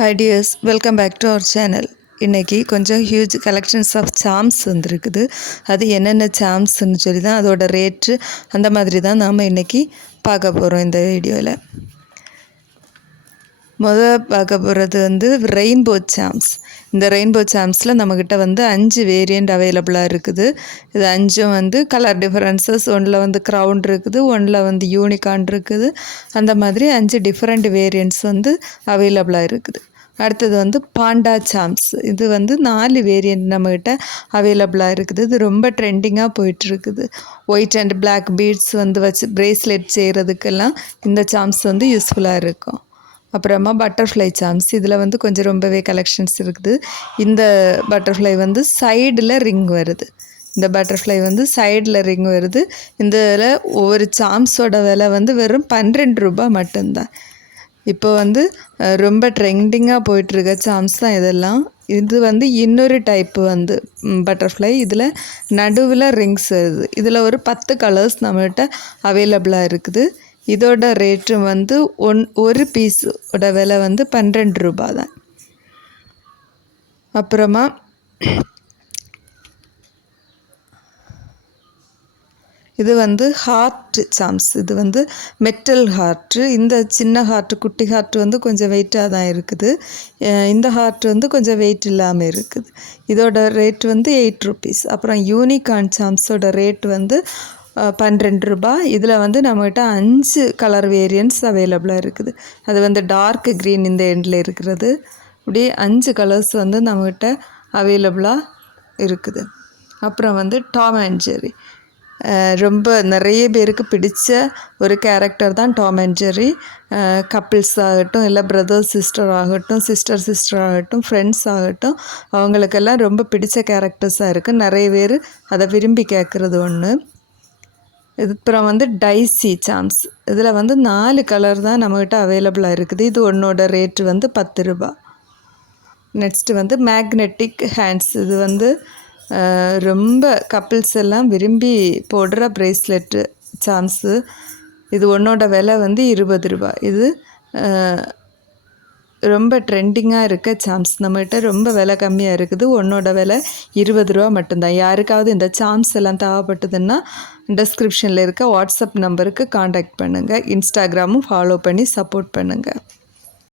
Hi dears, welcome back to our channel. இன்னைக்கு கொஞ்சம் huge collections of Sam's வந்துருக்குது. அது என்னென்ன சாம்ஸ்ன்னு சொல்லி தான் அதோட ரேட்டு அந்த மாதிரி தான் நாம் இன்றைக்கி பார்க்க போகிறோம் இந்த வீடியோவில். பார்க்க போகிறது வந்து ரெயின்போ சாம்ஸ். இந்த ரெயின்போ சாம்ஸில் நம்மக்கிட்ட வந்து 5 வேரியண்ட் அவைலபிளாக இருக்குது. இது 5ம் வந்து கலர் டிஃப்ரென்சஸ், ஒன்றில் வந்து க்ரௌன் இருக்குது, ஒன்றில் வந்து யூனிகார்ன் இருக்குது. அந்த மாதிரி 5 டிஃப்ரெண்ட் வேரியண்ட்ஸ் வந்து அவைலபிளாக இருக்குது. அடுத்தது வந்து பாண்டா சாம்ஸ். இது வந்து 4 வேரியண்ட் நம்மக்கிட்ட அவைலபிளாக இருக்குது. இது ரொம்ப ட்ரெண்டிங்காக போயிட்டுருக்குது. ஒயிட் அண்ட் பிளாக் பீட்ஸ் வந்து வச்சு ப்ரேஸ்லெட் செய்கிறதுக்கெல்லாம் இந்த சாம்ஸ் வந்து யூஸ்ஃபுல்லாக இருக்கும். அப்புறமா பட்டர்ஃப்ளை சாம்ஸ். இதில் வந்து கொஞ்சம் ரொம்பவே கலெக்ஷன்ஸ் இருக்குது. இந்த பட்டர்ஃப்ளை வந்து சைடில் ரிங் வருது. இந்த பட்டர்ஃப்ளை வந்து சைடில் ரிங் வருது. இதில் ஒவ்வொரு சாம்ஸோட விலை வந்து வெறும் 12 ரூபாய் மட்டும்தான். இப்போ வந்து ரொம்ப ட்ரெண்டிங்காக போயிட்டுருக்க சாம்ஸ் தான் இதெல்லாம். இது வந்து இன்னொரு டைப்பு வந்து பட்டர்ஃப்ளை. இதில் நடுவில் ரிங்ஸ் வருது. இதில் ஒரு 10 கலர்ஸ் நம்மகிட்ட அவைலபிளாக இருக்குது. இதோட ரேட்டு வந்து ஒரு பீஸோட விலை வந்து 12 ரூபாய் தான். அப்புறமா இது வந்து ஹார்ட் சாம்ஸ். இது வந்து மெட்டல் ஹார்ட்டு. இந்த சின்ன ஹார்ட்டு, குட்டி ஹார்ட்டு வந்து கொஞ்சம் வெயிட்டாக தான் இருக்குது. இந்த ஹார்ட் வந்து கொஞ்சம் வெயிட் இல்லாமல் இருக்குது. இதோட ரேட் வந்து 8 ருபீஸ். அப்புறம் யூனிகார்ன் சாம்ஸோட ரேட் வந்து 12 ரூபாய். இதில் வந்து நம்மகிட்ட 5 கலர் வேரியன்ட்ஸ் அவைலபிளாக இருக்குது. அது வந்து டார்க் க்ரீன் இந்த எண்டில் இருக்கிறது. இப்படி 5 கலர்ஸ் வந்து நம்மகிட்ட அவைலபிளாக இருக்குது. அப்புறம் வந்து டாம் அண்ட் ஜெர்ரி. ரொம்ப நிறைய பேருக்கு பிடிச்ச ஒரு கேரக்டர் தான் டாம் அண்ட் ஜெர்ரி. கப்பிள்ஸ் ஆகட்டும், இல்லை பிரதர் சிஸ்டர் ஆகட்டும், சிஸ்டர் ஆகட்டும், ஃப்ரெண்ட்ஸ் ஆகட்டும், அவங்களுக்கெல்லாம் ரொம்ப பிடிச்ச கேரக்டர்ஸாக இருக்குது. நிறைய பேர் அதை விரும்பி கேட்குறது ஒன்று. அப்புறம் வந்து டைசி சாம்ஸ். இதில் வந்து 4 கலர் தான் நம்மகிட்ட அவைலபிளாக இருக்குது. இது ஒன்றோட ரேட்டு வந்து 10 ரூபாய். நெக்ஸ்ட்டு வந்து மேக்னெட்டிக் ஹேண்ட்ஸ். இது வந்து ரொம்ப கப்பிள்ஸ் எல்லாம் விரும்பி போடுற ப்ரேஸ்லெட்டு சாம்ஸு. இது ஒன்றோட விலை வந்து 20 ரூபாய். இது ரொம்ப ட்ரெண்டிங்காக இருக்க சாம்ஸ். நம்மகிட்ட ரொம்ப விலை கம்மியாக இருக்குது. ஒன்றோட விலை 20 ரூபா மட்டும்தான். யாருக்காவது இந்த சாம்ஸ் எல்லாம் தேவைப்பட்டதுன்னா டிஸ்கிரிப்ஷனில் இருக்க வாட்ஸ்அப் நம்பருக்கு காண்டாக்ட் பண்ணுங்கள். இன்ஸ்டாகிராமும் ஃபாலோ பண்ணி சப்போர்ட் பண்ணுங்கள்.